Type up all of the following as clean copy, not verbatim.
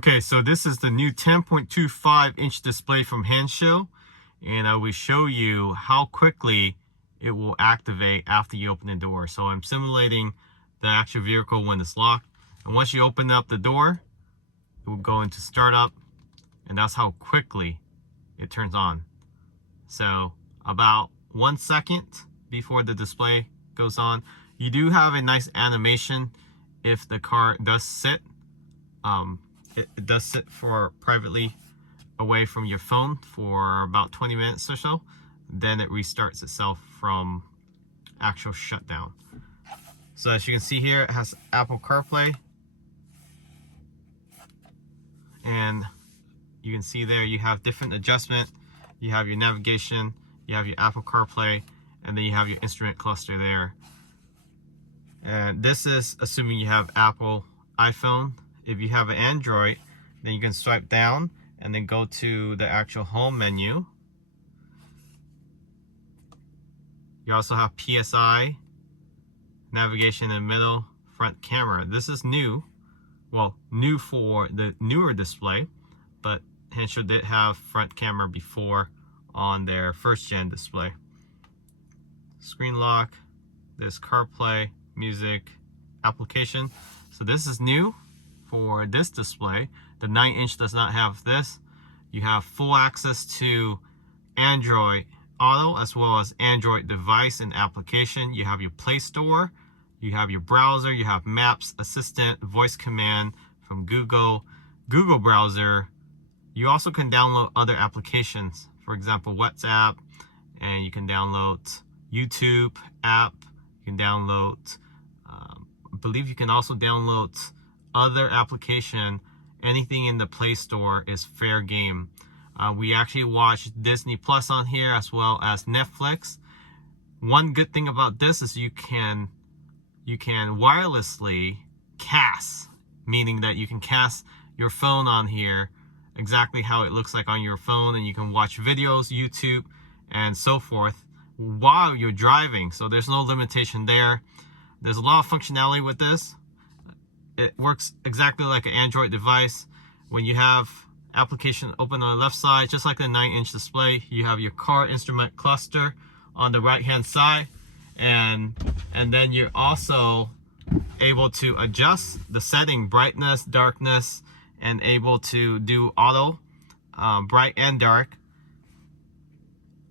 Okay, so this is the new 10.25-inch display from Hansshow, and I will show you how quickly it will activate after you open the door. So I'm simulating the actual vehicle when it's locked, and once you open up the door, it will go into startup, and that's how quickly it turns on. So about 1 second before the display goes on. You do have a nice animation if the car does sit. It does sit for privately away from your phone for about 20 minutes or so. Then it restarts itself from actual shutdown. So as you can see here, it has Apple CarPlay. And you can see there you have different adjustment. You have your navigation, you have your Apple CarPlay, and then you have your instrument cluster there. And this is assuming you have Apple iPhone. If you have an Android, then you can swipe down and then go to the actual home menu. You also have PSI, navigation in the middle, front camera. This is new. Well, new for the newer display, but Hansshow did have front camera before on their first gen display. Screen lock, there's CarPlay, music, application. So this is new for this display. The 9-inch does not have this. You have full access to Android Auto as well as Android device and application. You have your Play Store, you have your browser, you have Maps, Assistant, voice command from Google browser. You also can download other applications, for example WhatsApp, and you can download YouTube app. You can download, I believe you can also download other application. Anything in the Play Store is fair game. We actually watch Disney Plus on here as well as Netflix. One good thing about this is you can wirelessly cast, meaning that you can cast your phone on here exactly how it looks like on your phone, and you can watch videos, YouTube, and so forth while you're driving. So there's no limitation there. There's a lot of functionality with this. It works exactly like an Android device. When you have application open on the left side, just like the 9-inch display, you have your car instrument cluster on the right hand side, and then you're also able to adjust the setting, brightness, darkness, and able to do auto, bright and dark.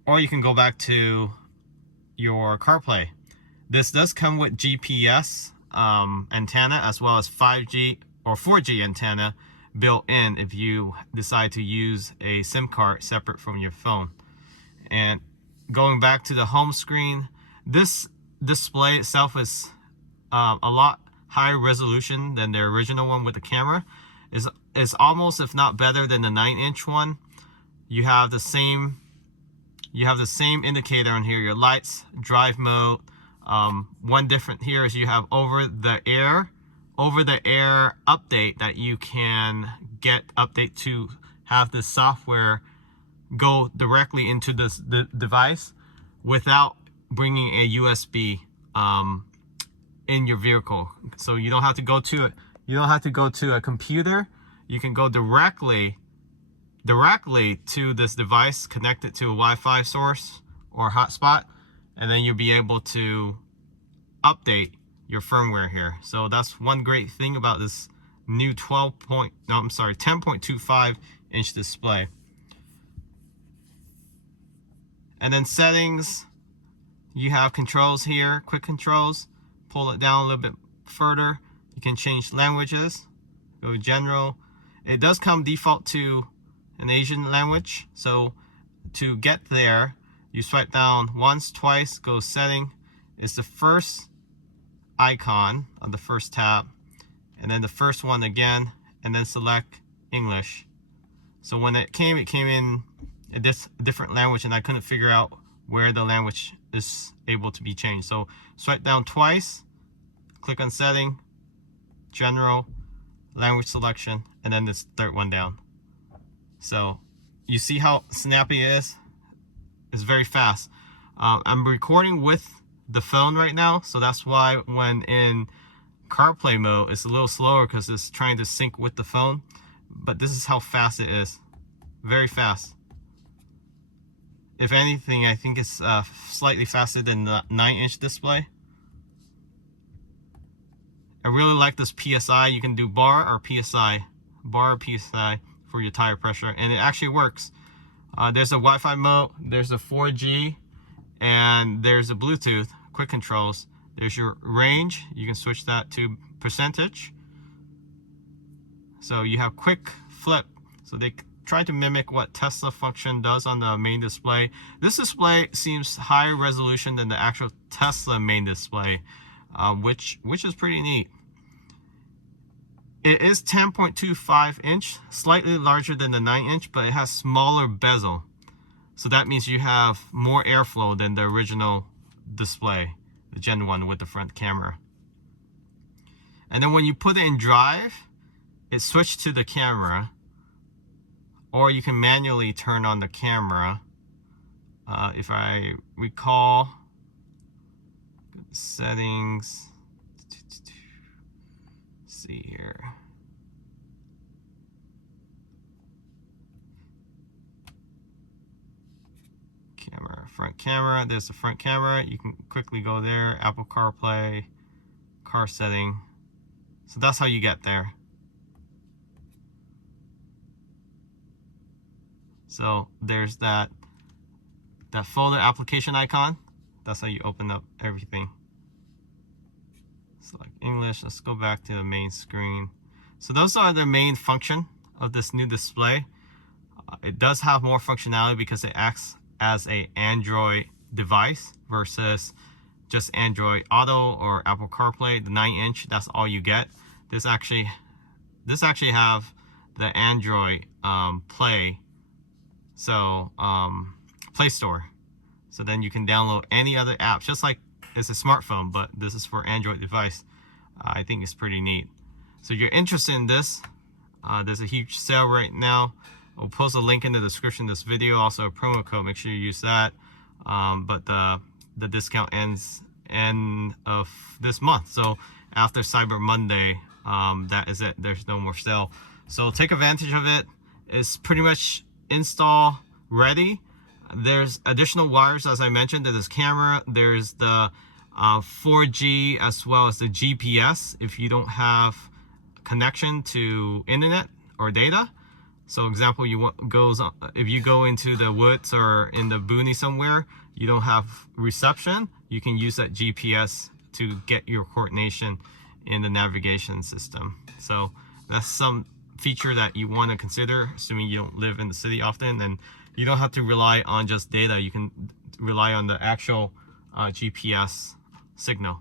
Or you can go back to your CarPlay. This does come with GPS antenna as well as 5G or 4G antenna built in if you decide to use a SIM card separate from your phone. And going back to the home screen, this display itself is a lot higher resolution than the original one with the camera. Is almost, if not better than the 9-inch one. You have the same indicator on here, your lights, drive mode. One different here is you have over the air update that you can get update to have the software go directly into the device without bringing a USB in your vehicle. So you don't have to go to it. You don't have to go to a computer. You can go directly to this device, connect it to a Wi-Fi source or hotspot, and then you'll be able to update your firmware here. So that's one great thing about this new 10.25-inch display. And then settings, you have controls here, quick controls. Pull it down a little bit further. You can change languages, go general. It does come default to an Asian language. So to get there, you swipe down once, twice, go setting. It's the first icon on the first tab, and then the first one again, and then select English. So when it came in a different language, and I couldn't figure out where the language is able to be changed. So swipe down twice, click on setting, general, language selection, and then this third one down. So you see how snappy it is? It's very fast. I'm recording with the phone right now, so that's why when in CarPlay mode it's a little slower because it's trying to sync with the phone. but this is how fast it is. Very fast. If anything, I think it's slightly faster than the 9-inch display. I really like this PSI. You can do bar or PSI for your tire pressure, and it actually works. There's a Wi-Fi mode, there's a 4G, and there's a Bluetooth quick controls. There's your range. You can switch that to percentage. So you have quick flip. So they try to mimic what Tesla function does on the main display. This display seems higher resolution than the actual Tesla main display, which is pretty neat. It is 10.25 inch, slightly larger than the 9-inch, but it has smaller bezel. So that means you have more airflow than the original display, the Gen 1 with the front camera. And then when you put it in drive, it switched to the camera, or you can manually turn on the camera. If I recall, settings, see here. Camera, front camera, there's the front camera. You can quickly go there, Apple CarPlay, car setting. So that's how you get there. So there's that folder application icon. That's how you open up everything. Select English. Let's go back to the main screen. So those are the main function of this new display. It does have more functionality because it acts as an Android device versus just Android Auto or Apple CarPlay. The 9-inch, that's all you get. This actually have the Android Play. So Play Store. So then you can download any other apps, just like it's a smartphone, but this is for Android device. I think it's pretty neat. So if you're interested in this, there's a huge sale right now. I'll post a link in the description of this video, also a promo code. Make sure you use that. But the discount ends end of this month. So after Cyber Monday, that is it. There's no more sale. So take advantage of it. It's pretty much install ready. There's additional wires, as I mentioned. There's camera, there's the 4G as well as the GPS if you don't have connection to internet or data. So example, if you go into the woods or in the boonies somewhere, you don't have reception, you can use that GPS to get your coordination in the navigation system. So that's some feature that you want to consider, assuming you don't live in the city often, and you don't have to rely on just data. You can rely on the actual GPS signal.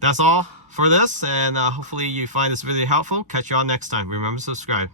That's all for this, and hopefully you find this video helpful. Catch you all next time. Remember to subscribe.